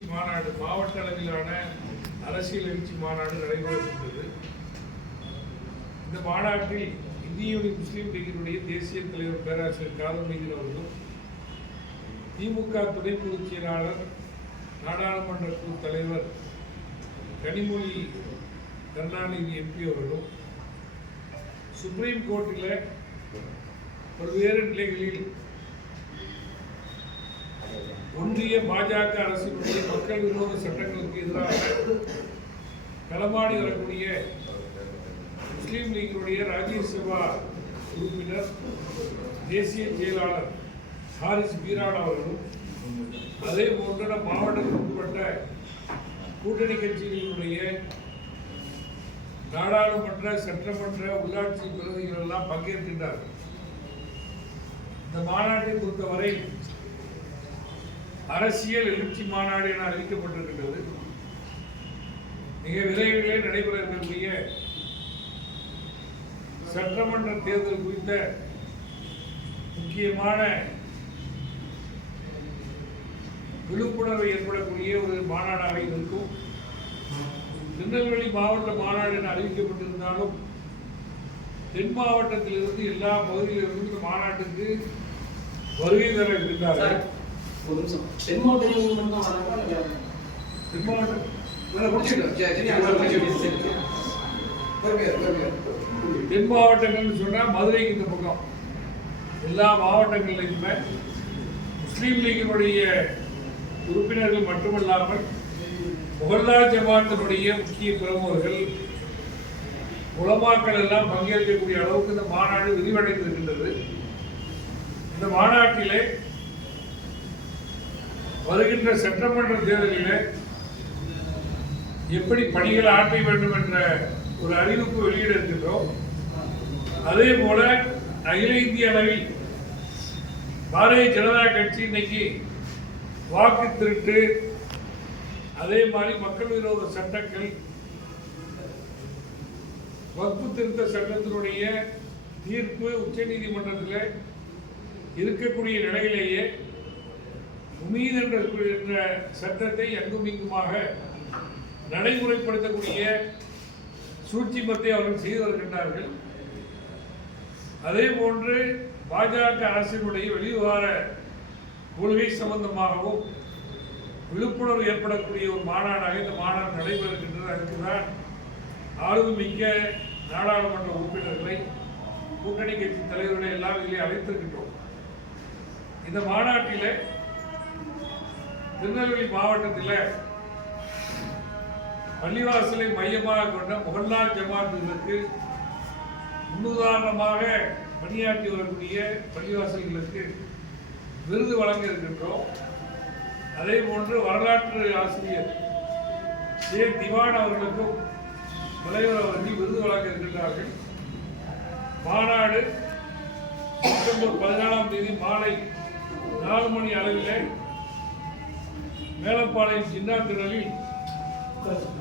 மாநாடு மாவட்ட அளவிலான அரசியல் எழுச்சி மாநாடு நடைபெறப்பட்டது இந்த மாநாட்டில் இந்திய யூனியன் முஸ்லீம் லீகினுடைய தேசிய தலைவர் பேராசிரியர் காதர் மீதின் அவர்களும் திமுக துணை பொதுச் செயலாளர் நாடாளுமன்ற குழு தலைவர் கனிமொழி கருணாநிதி எம்பி அவர்களும் சுப்ரீம் கோர்ட்டில் பல்வேறு நிலைகளில் ஒன்றிய பாஜக அரசினுடைய மக்கள் விரோத சட்டங்களுக்கு எதிராக களமாடி வரக்கூடிய முஸ்லீம் லீக்கினுடைய ராஜ்யசபா உறுப்பினர் தேசிய செயலாளர் ஹாரிஸ் பீரான் அவர்களும் அதே போன்ற மாவட்டத்துக்கு மாவட்டத்திற்கு உட்பட்ட கூட்டணி கட்சிகளினுடைய நாடாளுமன்ற சட்டமன்ற உள்ளாட்சி பிரதிநிதிகள் எல்லாம் பங்கேற்கின்றார்கள். இந்த மாநாட்டை பொறுத்தவரை அரசியல் எழுச்சி மாநாடு என அறிவிக்கப்பட்டிருக்கின்றது. மிக விரைவிலே நடைபெற இருக்கக்கூடிய சட்டமன்ற தேர்தல் குறித்த முக்கியமான விழிப்புணர்வு ஏற்படக்கூடிய ஒரு மாநாடாக இருக்கும். திருநெல்வேலி மாவட்ட மாநாடு என அறிவிக்கப்பட்டிருந்தாலும் தென் மாவட்டத்திலிருந்து எல்லா பகுதியிலிருந்து இந்த மாநாட்டுக்கு வருகை தர இருக்கின்றார்கள். ஒரு நிமிஷம். தென் மாவட்டங்கள் மட்டும். தான் வராங்களா இல்ல தென் மாவட்டங்கள்னு சொன்னால் மதுரைக்கு இந்த பக்கம். எல்லா மாவட்டங்கள்லையுமே முஸ்லீம் லீகினுடைய உறுப்பினர்கள் மட்டுமல்லாமல் முகல்லா ஜமாத்தினுடைய முக்கிய பிரமுகர்கள் உலமாக்கள் எல்லாம் பங்கேற்கக்கூடிய அளவுக்கு இந்த மாநாடு விரிவடைந்திருக்கின்றது. இந்த மாநாட்டிலே வருகின்ற சட்டமன்ற தேர்தலிலே எப்படி பணிகள் ஆற்ற வேண்டும் என்ற ஒரு அறிவிப்பு வெளியிட இருக்கின்றோம் அதே போல அகில இந்திய அளவில் பாரதிய ஜனதா கட்சி இன்னைக்கு வாக்கு திருட்டு அதே மாதிரி மக்கள் விரோத சட்டங்கள் வகுப்பு திருத்த சட்டத்தினுடைய தீர்ப்பு உச்ச நீதிமன்றத்தில் இருக்கக்கூடிய நிலையிலேயே உமீத் என்ற சட்டத்தை எங்கும் இங்குமாக நடைமுறைப்படுத்தக்கூடிய சூழ்ச்சிமத்தை அவர்கள் செய்து வருகின்றார்கள். அதே போன்று பாஜக அரசினுடைய வெளிவிவகார கொள்கை சம்பந்தமாகவும் விழிப்புணர்வு ஏற்படக்கூடிய ஒரு மாநாடாக இந்த மாநாடு நடைபெறுகின்றது. அதுக்குதான் ஆளுமிக்க நாடாளுமன்ற உறுப்பினர்களை கூட்டணி கட்சி தலைவர்களை எல்லாம் இதிலே அழைத்திருக்கின்றோம். இந்த மாநாட்டில் திருநெல்வேலி மாவட்டத்தில் பள்ளிவாசலை மையமாக கொண்ட முகல்லா ஜமாத்துகளுக்கு முன்னுதாரணமாக பணியாற்றி வரக்கூடிய பள்ளிவாசல்களுக்கு விருது வழங்க இருக்கின்றோம் அதே போன்று வரலாற்று ஆசிரியர் சே திவான் அவர்களுக்கும் தலைவர் அவர்கள் விருது வழங்க இருக்கின்றார்கள் மாநாடு செப்டம்பர் பதினாலாம் தேதி மாலை நாலு மணி அளவில் மேலப்பாளையம் சின்னா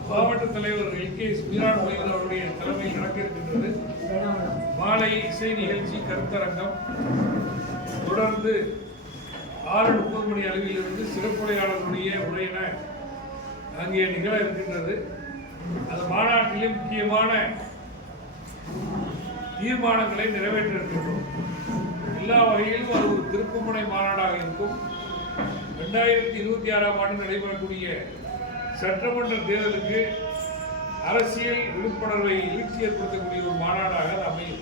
மாவட்ட தலைவர் எல் கே ஸ்மிரான் அவருடைய தலைமையில் நடக்க இருக்கின்றது மாலை இசை நிகழ்ச்சி கருத்தரங்கம். தொடர்ந்து ஆறு முப்பது மணி அளவிலிருந்து சிறப்புரையாளர்களுடைய உரையின அங்கே நிகழ இருக்கின்றது. அந்த மாநாட்டிலே முக்கியமான தீர்மானங்களை நிறைவேற்ற இருக்கின்றோம் எல்லா வகையிலும் அது ஒரு திருப்புமுனை மாநாடாக இருக்கும். ரெண்டாயிரத்தி இருபத்தி ஆறாம் ஆண்டு நடைபெறக்கூடிய சட்டமன்ற தேர்தலுக்கு அரசியல் விழிப்புணர்வை எழுச்சி ஏற்படுத்தக்கூடிய ஒரு மாநாடாக அமையும்.